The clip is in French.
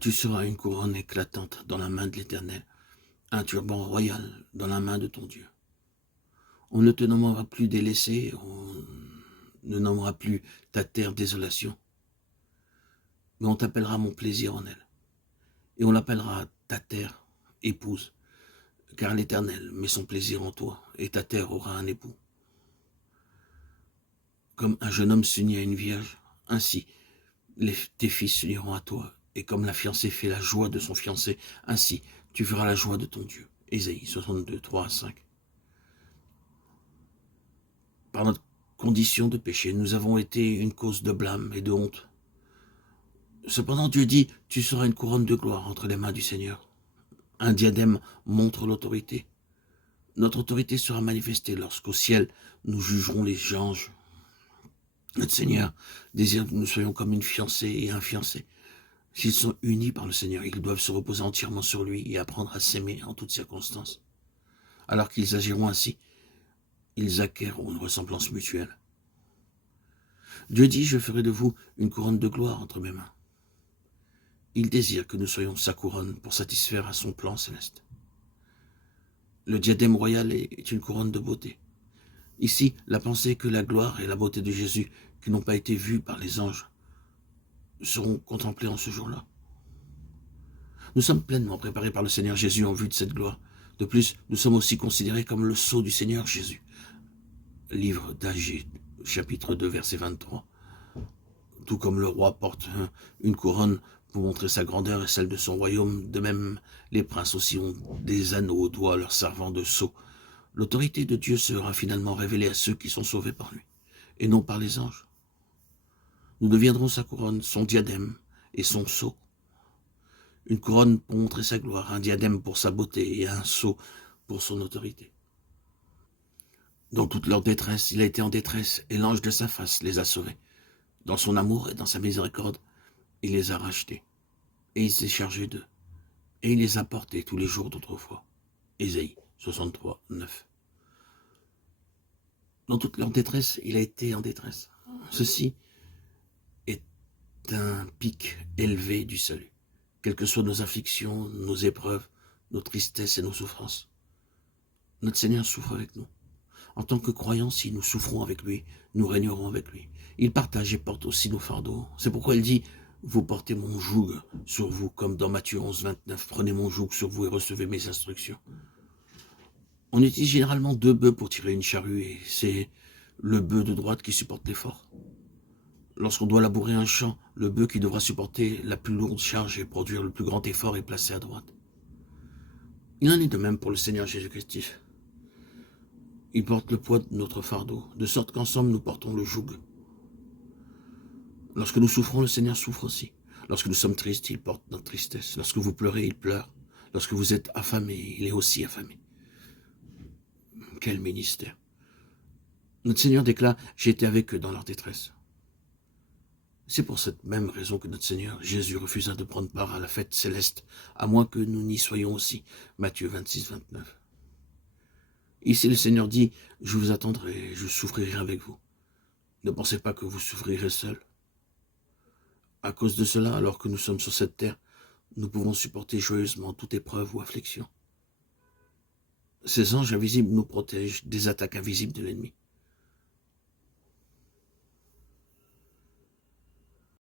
Tu seras une couronne éclatante dans la main de l'Éternel, un turban royal dans la main de ton Dieu. On ne te nommera plus délaissé, on ne nommera plus ta terre désolation, mais on t'appellera mon plaisir en elle. Et on l'appellera ta terre épouse, car l'Éternel met son plaisir en toi, et ta terre aura un époux. Comme un jeune homme s'unit à une vierge, ainsi tes fils s'uniront à toi, et comme la fiancée fait la joie de son fiancé, ainsi tu feras la joie de ton Dieu. Ésaïe 62, 3 à 5. Par notre condition de péché, nous avons été une cause de blâme et de honte. Cependant, Dieu dit, tu seras une couronne de gloire entre les mains du Seigneur. Un diadème montre l'autorité. Notre autorité sera manifestée lorsqu'au ciel, nous jugerons les anges. Notre Seigneur désire que nous soyons comme une fiancée et un fiancé. S'ils sont unis par le Seigneur, ils doivent se reposer entièrement sur lui et apprendre à s'aimer en toutes circonstances. Alors qu'ils agiront ainsi, ils acquerront une ressemblance mutuelle. Dieu dit, je ferai de vous une couronne de gloire entre mes mains. Il désire que nous soyons sa couronne pour satisfaire à son plan céleste. Le diadème royal est une couronne de beauté. Ici, la pensée que la gloire et la beauté de Jésus, qui n'ont pas été vues par les anges, seront contemplées en ce jour-là. Nous sommes pleinement préparés par le Seigneur Jésus en vue de cette gloire. De plus, nous sommes aussi considérés comme le sceau du Seigneur Jésus. Livre d'Agé, chapitre 2, verset 23. Tout comme le roi porte une couronne pour montrer sa grandeur et celle de son royaume, de même les princes aussi ont des anneaux aux doigts leur servant de sceau. L'autorité de Dieu sera finalement révélée à ceux qui sont sauvés par lui, et non par les anges. Nous deviendrons sa couronne, son diadème et son sceau. Une couronne pour montrer sa gloire, un diadème pour sa beauté et un sceau pour son autorité. Dans toute leur détresse, il a été en détresse, et l'ange de sa face les a sauvés. Dans son amour et dans sa miséricorde, il les a rachetés, et il s'est chargé d'eux, et il les a portés tous les jours d'autrefois. Ésaïe 63, 9. Dans toute leur détresse, il a été en détresse. Ceci est un pic élevé du salut. Quelles que soient nos afflictions, nos épreuves, nos tristesses et nos souffrances, notre Seigneur souffre avec nous. En tant que croyants, si nous souffrons avec lui, nous régnerons avec lui. Il partage et porte aussi nos fardeaux. C'est pourquoi il dit, vous portez mon joug sur vous, comme dans Matthieu 11, 29. Prenez mon joug sur vous et recevez mes instructions. On utilise généralement deux bœufs pour tirer une charrue, et c'est le bœuf de droite qui supporte l'effort. Lorsqu'on doit labourer un champ, le bœuf qui devra supporter la plus lourde charge et produire le plus grand effort est placé à droite. Il en est de même pour le Seigneur Jésus-Christ. Il porte le poids de notre fardeau, de sorte qu'ensemble nous portons le joug. Lorsque nous souffrons, le Seigneur souffre aussi. Lorsque nous sommes tristes, il porte notre tristesse. Lorsque vous pleurez, il pleure. Lorsque vous êtes affamé, il est aussi affamé. Quel ministère! Notre Seigneur déclare, j'ai été avec eux dans leur détresse. C'est pour cette même raison que notre Seigneur Jésus refusa de prendre part à la fête céleste, à moins que nous n'y soyons aussi. Matthieu 26, 29. Ici, le Seigneur dit, je vous attendrai, je souffrirai avec vous. Ne pensez pas que vous souffrirez seul. À cause de cela, alors que nous sommes sur cette terre, nous pouvons supporter joyeusement toute épreuve ou affliction. Ces anges invisibles nous protègent des attaques invisibles de l'ennemi.